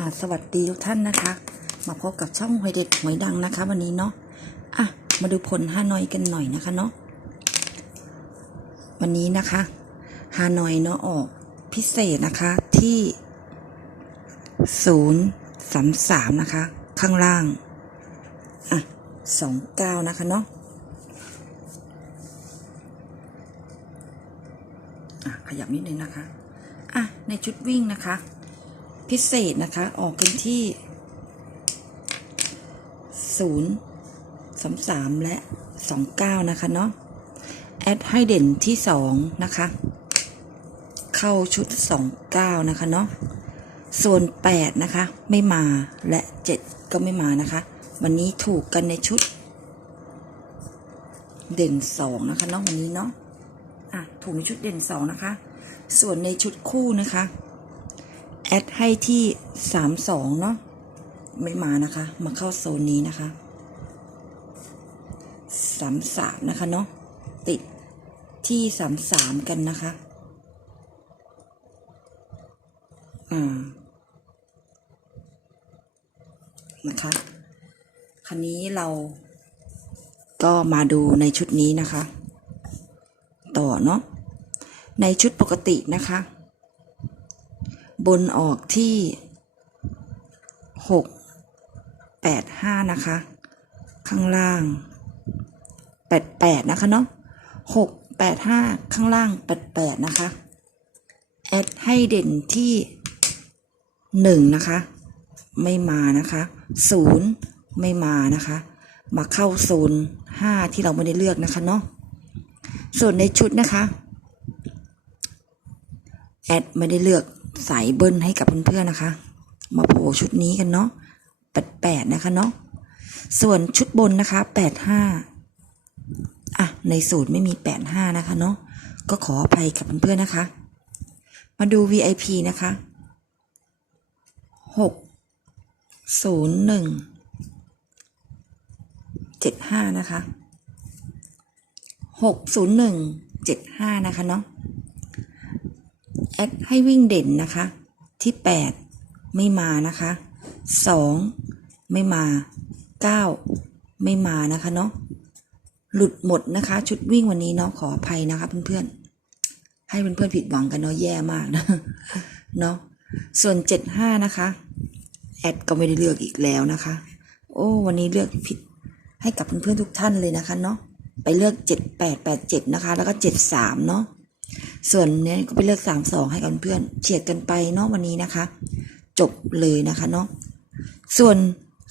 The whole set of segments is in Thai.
ค่ะสวัสดีทุกท่านนะคะ มาพบกับช่องหวยเด็ดหวยดังนะคะ วันนี้เนาะอะมาดูผลฮานอยกันหน่อยนะคะเนาะวันนี้นะคะฮานอยเนาะออกพิเศษนะคะที่ศูนย์สามสามนะคะ ข้างล่างอะสองเก้านะคะเนาะอะขยับนิดนึงนะคะอะในชุดวิ่งนะคะ พิเศษนะคะ ออกกันที่ศูนย์สามสามและสองเก้านะคะเนาะแอดให้เด่นที่สองนะคะ เข้าชุดสองเก้านะคะเนาะส่วนแปดนะคะ ไม่มาและเจ็ดก็ไม่มานะคะ วันนี้ถูกกันในชุด เด่นสองนะคะเนาะวันนี้เนาะอะถูกในชุดเด่นสองนะคะ ส่วนในชุดคู่นะคะ แอดให้ที่สามสองเนาะไม่มานะคะ มาเข้าโซนนี้นะคะสามสามนะคะเนาะติดที่สามสามกันนะคะอ่านะคะคันนี้เราก็มาดูในชุดนี้นะคะ ต่อเนาะในชุดปกตินะคะ บนออกที่หกแปดห้านะคะ ข้างล่างแปดแปดนะคะเนาะหกแปดห้าข้างล่างแปดแปดนะคะแอดให้เด่นที่หนึ่งนะคะ ไม่มานะคะศูนย์ไม่มานะคะ มาเข้าศูนห้าที่เราไม่ได้เลือกนะคะเนาะส่วนในชุดนะคะแอดไม่ได้เลือก สายเบิ้ลให้กับเพื่อนๆนะคะ มาโผล่ชุดนี้กันเนาะแปดแปดนะคะเนาะส่วนชุดบนนะคะแปดห้าอะในสูตรไม่มีแปดห้านะคะเนาะก็ขออภัยกับเพื่อนๆนะคะ มาดู VIP นะคะหกศูนย์หนึ่งเจ็ดห้านะคะหกศูนย์หนึ่งเจ็ดห้านะคะเนาะ แอดให้วิ่งเด่นนะคะ ที่ 8 ไม่มานะคะ 2 ไม่มา 9 ไม่มานะคะเนาะหลุดหมดนะคะ ชุดวิ่งวันนี้เนาะขออภัยนะคะเพื่อนๆ ให้เพื่อนๆผิดหวังกันเนาะแย่มากนะเนาะส่วน 75 นะคะ แอดก็ไม่ได้เลือกอีกแล้วนะคะ โอ้วันนี้เลือกผิดให้กับเพื่อนๆทุกท่านเลยนะคะเนาะไปเลือก 7887 นะคะ แล้วก็ 73 เนาะ ส่วนเนี้ยก็ไปเลือกสามสองให้กับเพื่อนเฉียดกันไปเนาะวันนี้นะคะ จบเลยนะคะเนาะส่วน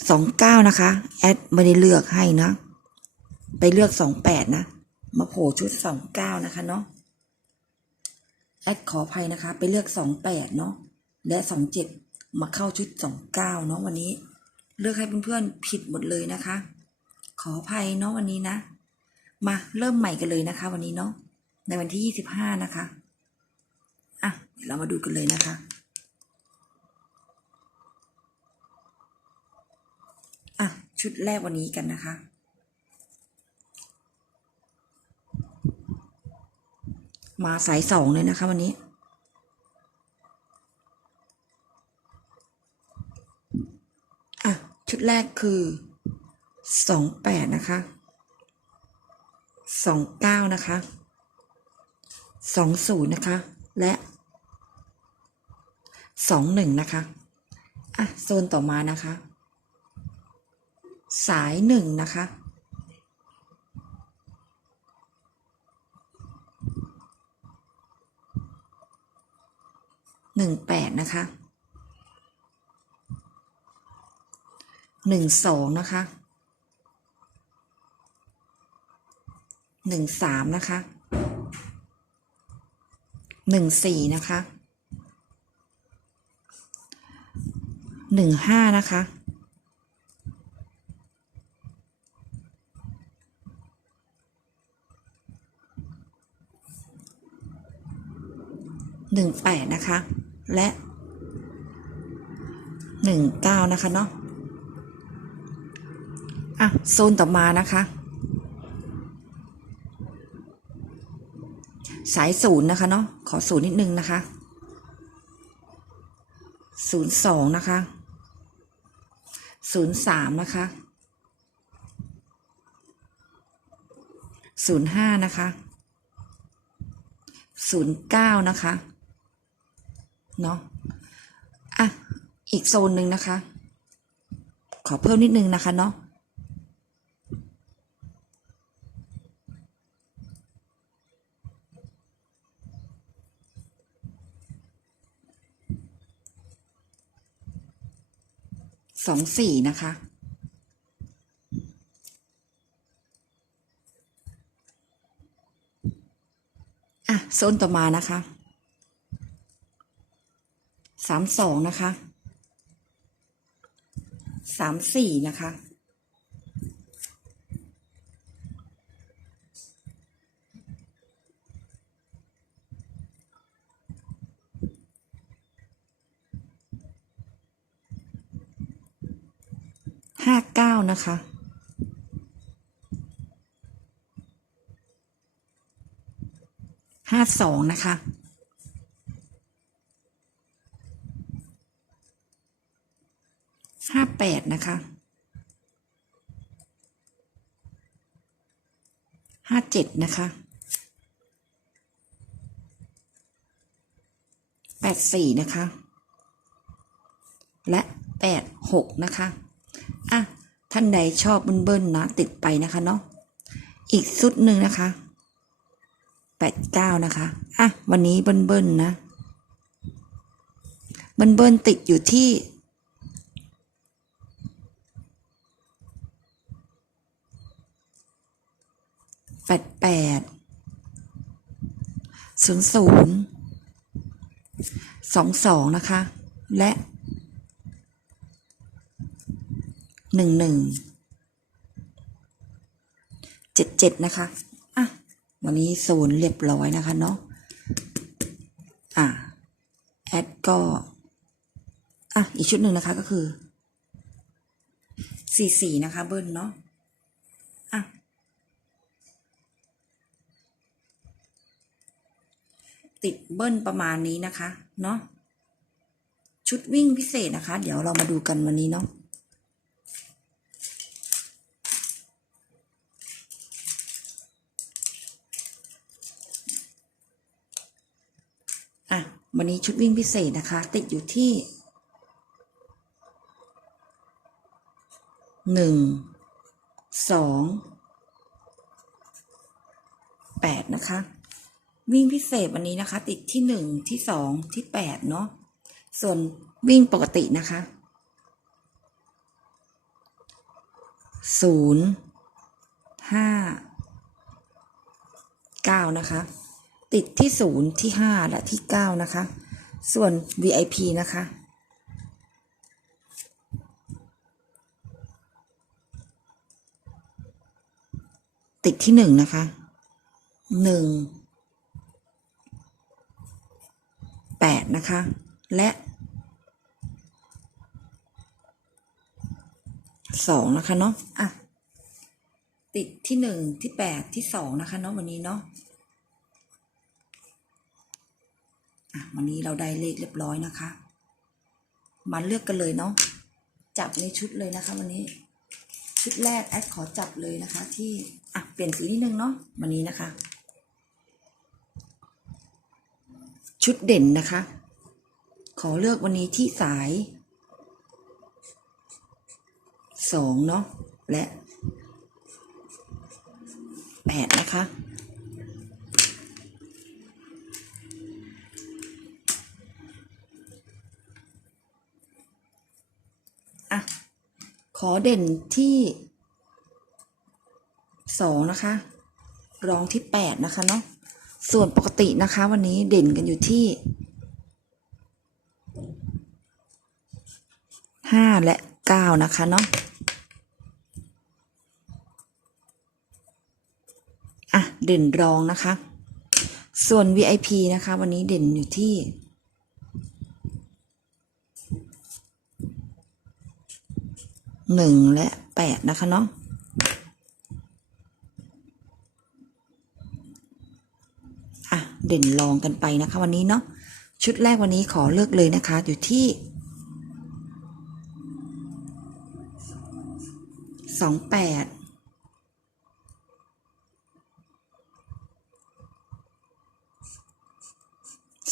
สองเก้านะคะ แอดไม่ได้เลือกให้นะ ไปเลือกสองแปดนะ มาโผล่ชุดสองเก้านะคะเนาะแอดขออภัยนะคะ ไปเลือกสองแปดเนาะและสองเจ็ดมาเข้าชุดสองเก้าเนาะวันนี้ เลือกให้เพื่อนๆผิดหมดเลยนะคะ ขออภัยเนาะวันนี้นะ มาเริ่มใหม่กันเลยนะคะ วันนี้เนาะ ในวันที่25นะคะ อะ เดี๋ยวเรามาดูกันเลยนะคะ อะ ชุดแรกวันนี้กันนะคะ มาสายสองเลยนะคะวันนี้อะชุดแรกคือสองแปดนะคะสองเก้านะคะ สองศูนย์นะคะ และสองหนึ่งนะคะ อะ โซนต่อมานะคะ สายหนึ่งนะคะ หนึ่งแปดนะคะหนึ่งสองนะคะหนึ่งสามนะคะ หนึ่งสี่นะคะหนึ่งห้านะคะหนึ่งแปดนะคะ และหนึ่งเก้านะคะเนาะอะโซนต่อมานะคะ สายศูนย์นะคะเนาะขอศูนย์นิดนึงนะคะศูนย์สองนะคะศูนย์สามนะคะศูนย์ห้านะคะศูนย์เก้านะคะเนาะอะอีกโซนหนึ่งนะคะ ขอเพิ่มนิดนึงนะคะเนาะ สองสี่นะคะ อะโซนต่อมานะคะสามสองนะคะสามสี่นะคะ ห้าเก้านะคะ ห้าสองนะคะ ห้าแปดนะคะ ห้าเจ็ดนะคะ แปดสี่นะคะ และแปดหกนะคะ ท่านใดชอบเบิ้ลๆนะติดไปนะคะเนาะอีกชุดหนึ่งนะคะแปดเก้านะคะอะวันนี้เบิ้ลๆนะเบิ้ลๆติดอยู่ที่แปดแปดศูนย์ศูนย์สองสองนะคะ และ หนึ่งหนึ่งเจ็ดเจ็ดนะคะอะวันนี้โซนเรียบร้อยนะคะเนาะอะแอดก็อะอีกชุดหนึ่งนะคะก็คือสี่สี่นะคะเบิ้ลเนาะอะติดเบิ้ลประมาณนี้นะคะ เนาะชุดวิ่งพิเศษนะคะ เดี๋ยวเรามาดูกันวันนี้เนาะ อะ วันนี้ชุดวิ่งพิเศษนะคะ ติดอยู่ที่หนึ่งสองแปดนะคะ วิ่งพิเศษวันนี้นะคะ ติดที่หนึ่งที่สองที่แปดเนาะส่วนวิ่งปกตินะคะศูนย์ห้าเก้านะคะ ติดที่ศูนย์ที่ห้าและที่เก้านะคะ ส่วน VIP นะคะ ติดที่หนึ่งนะคะหนึ่งแปดนะคะ และสองนะคะเนาะอะติดที่หนึ่งที่แปดที่สองนะคะเนาะวันนี้เนาะ อะวันนี้เราได้เลขเรียบร้อยนะคะ มาเลือกกันเลยเนาะจับในชุดเลยนะคะ วันนี้ ชุดแรกแอดขอจับเลยนะคะ ที่อะเปลี่ยนสีนิดนึงเนาะวันนี้นะคะ ชุดเด่นนะคะ ขอเลือกวันนี้ที่สายสองเนาะและแปดนะคะอะ อเด่นที่สองนะคะ รองที่แปดนะคะเนาะส่วนปกตินะคะ วันนี้เด่นกันอยู่ที่ห้าและเก้านะคะเนาะอะเด่นรองนะคะ ส่วน VIP นะคะ วันนี้เด่นอยู่ที่ หนึ่งและแปดนะคะเนาะอะเด่นลองกันไปนะคะวันนี้เนาะชุดแรกวันนี้ขอเลือกเลยนะคะ อยู่ที่สองแปด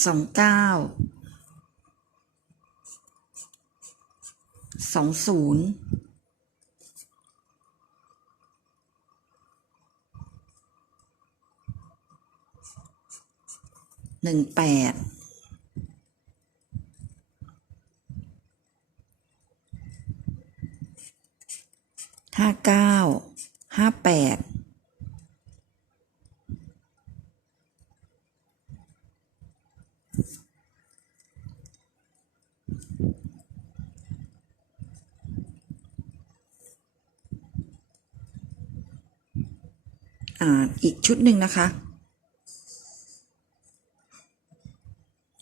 สองเก้าสองศูนย์ หนึ่งแปดห้าเก้าห้าแปดอ่าอีกชุดหนึ่งนะคะ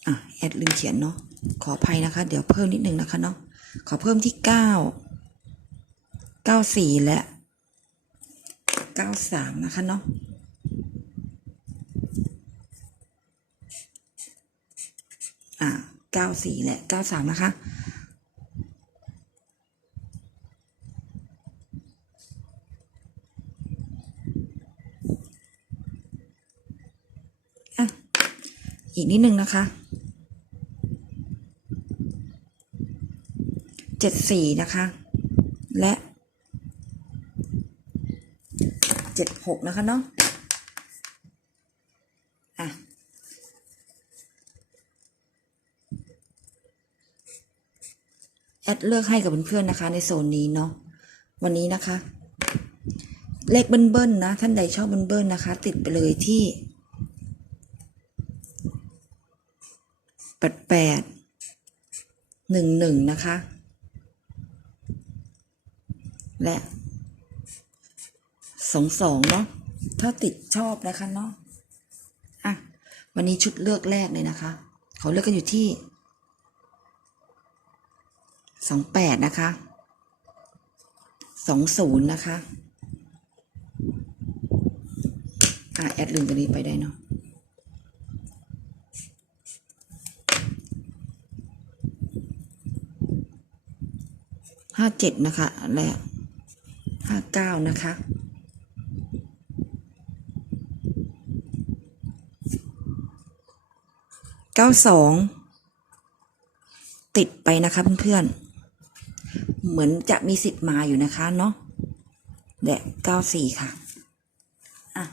อะ แอด ลืมเขียนเนาะขออภัยนะคะ เดี๋ยวเพิ่มนิดนึงนะคะเนาะขอเพิ่มที่เก้าเก้าสี่และเก้าสามนะคะเนาะอ่าเก้าสี่และเก้าสามนะคะอะอีกนิดนึงนะคะ เจ็ดสี่นะคะ และเจ็ดหกนะคะเนาะอะแอดเลือกให้กับเพื่อนๆนะคะ ในโซนนี้เนาะวันนี้นะคะ เลขเบิ้ลๆนะ ท่านใดชอบเบิ้ลๆนะคะ ติดไปเลยที่แปดแปดหนึ่งหนึ่งนะคะ และสองสองเนาะถ้าติดชอบนะคะเนาะอะวันนี้ชุดเลือกแรกเลยนะคะเขาเลือกกันอยู่ที่สองแปดนะคะสองศูนย์นะคะอะแอดลืมตัวนี้ไปได้เนาะห้าเจ็ดนะคะ และ ห้าเก้านะคะ เก้าสอง ติดไปนะคะเพื่อนๆ เหมือนจะมีสิทธิ์มาอยู่นะคะเนาะและเก้าสี่ค่ะ อะ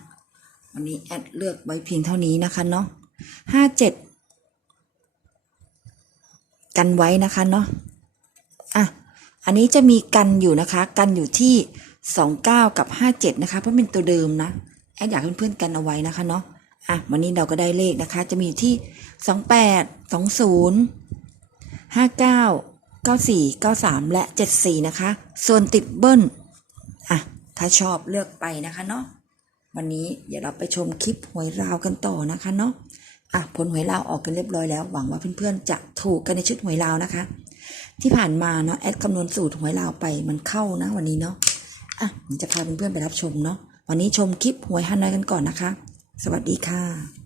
วันนี้แอดเลือกไว้เพียงเท่านี้นะคะเนาะห้าเจ็ดกันไว้นะคะเนาะ อะ อันนี้จะมีกันอยู่นะคะ กันอยู่ที่ สองเก้ากับห้าเจ็ดนะคะ เพราะเป็นตัวเดิมนะแอดอยากให้เพื่อนๆกันเอาไว้นะคะเนาะอะวันนี้เราก็ได้เลขนะคะ จะมีอยู่ที่สองแปดสองศูนย์ห้าเก้าเก้าสี่เก้าสามและเจ็ดสี่นะคะ ส่วนติดเบิ้ลอะถ้าชอบเลือกไปนะคะเนาะวันนี้เดี๋ยวเราไปชมคลิปหวยราวกันต่อนะคะเนาะอะผลหวยราวออกกันเรียบร้อยแล้ว หวังว่าเพื่อนๆจะถูกกันในชุดหวยราวนะคะ ที่ผ่านมาเนาะแอดคำนวณสูตรหวยราวไปมันเข้านะวันนี้เนาะ อะผมจะพาเพื่อนๆไปรับชมเนาะวันนี้ชมคลิปหวยฮานอยกันก่อนนะคะ สวัสดีค่ะ